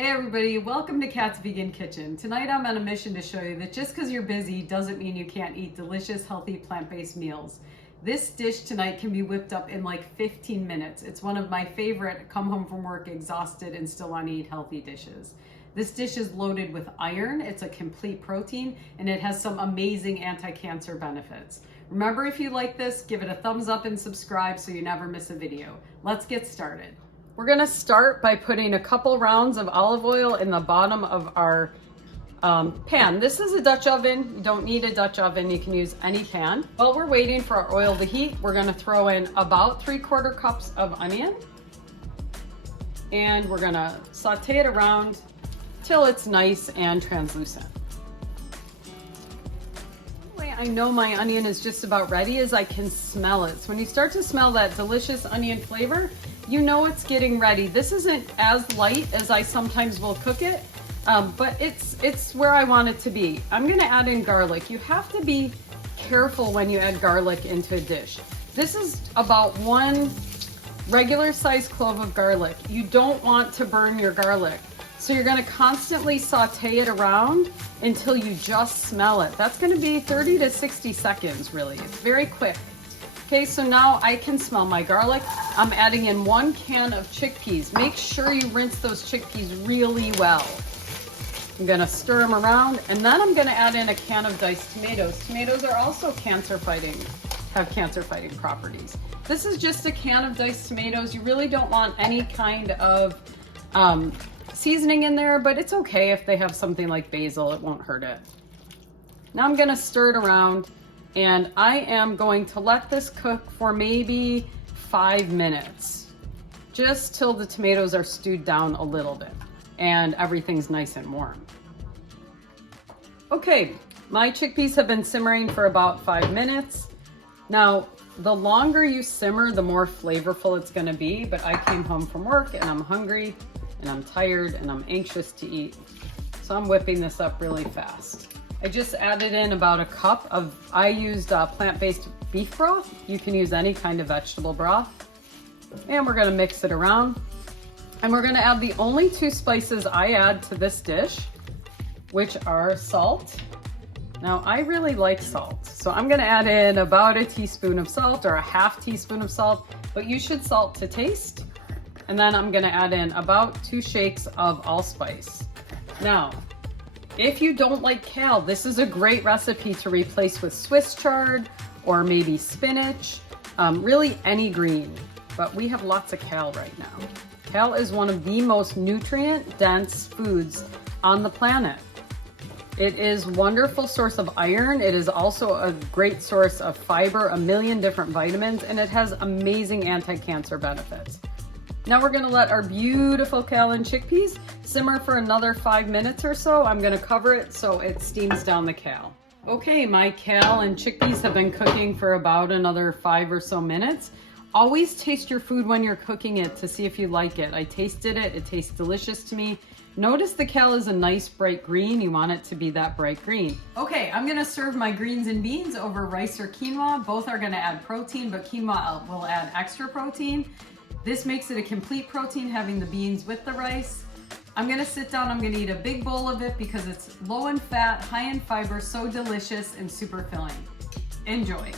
Hey everybody, welcome to Kat's Vegan Kitchen. Tonight I'm on a mission to show you that just because you're busy doesn't mean you can't eat delicious, healthy, plant-based meals. This dish tonight can be whipped up in like 15 minutes. It's one of my favorite come home from work exhausted and still want to eat healthy dishes. This dish is loaded with iron, it's a complete protein, and it has some amazing anti-cancer benefits. Remember, if you like this, give it a thumbs up and subscribe so you never miss a video. Let's get started. We're gonna start by putting a couple rounds of olive oil in the bottom of our pan. This is a Dutch oven. You don't need a Dutch oven. You can use any pan. While we're waiting for our oil to heat, we're gonna throw in about 3/4 cups of onion. And we're gonna saute it around till it's nice and translucent. The way I know my onion is just about ready is I can smell it. So when you start to smell that delicious onion flavor, you know it's getting ready. This isn't as light as I sometimes will cook it, but it's where I want it to be. I'm gonna add in garlic. You have to be careful when you add garlic into a dish. This is about 1 regular sized clove of garlic. You don't want to burn your garlic. So you're gonna constantly saute it around until you just smell it. That's gonna be 30 to 60 seconds, really. It's very quick. Okay, so now I can smell my garlic. I'm adding in 1 can of chickpeas. Make sure you rinse those chickpeas really well. I'm gonna stir them around, and then I'm gonna add in a can of diced tomatoes. Tomatoes are also have cancer fighting properties. This is just a can of diced tomatoes. You really don't want any kind of seasoning in there, but it's okay if they have something like basil, it won't hurt it. Now I'm gonna stir it around, and I am going to let this cook for maybe 5 minutes, just till the tomatoes are stewed down a little bit and everything's nice and warm. Okay, my chickpeas have been simmering for about 5 minutes. Now, the longer you simmer, the more flavorful it's gonna be, but I came home from work and I'm hungry and I'm tired and I'm anxious to eat. So I'm whipping this up really fast. I just added in about a cup of, I used plant-based beef broth. You can use any kind of vegetable broth. And we're gonna mix it around. And we're gonna add the only 2 spices I add to this dish, which are salt. Now, I really like salt. So I'm gonna add in about a teaspoon of salt or a half teaspoon of salt, but you should salt to taste. And then I'm gonna add in about 2 shakes of allspice. Now, if you don't like kale, this is a great recipe to replace with Swiss chard or maybe spinach, really any green, but we have lots of kale right now. Kale is one of the most nutrient-dense foods on the planet. It is a wonderful source of iron. It is also a great source of fiber, a million different vitamins, and it has amazing anti-cancer benefits. Now we're gonna let our beautiful kale and chickpeas simmer for another 5 minutes or so. I'm gonna cover it so it steams down the kale. Okay, my kale and chickpeas have been cooking for about another 5 or so minutes. Always taste your food when you're cooking it to see if you like it. I tasted it, it tastes delicious to me. Notice the kale is a nice bright green. You want it to be that bright green. Okay, I'm gonna serve my greens and beans over rice or quinoa. Both are gonna add protein, but quinoa will add extra protein. This makes it a complete protein, having the beans with the rice. I'm gonna sit down, I'm gonna eat a big bowl of it because it's low in fat, high in fiber, so delicious and super filling. Enjoy.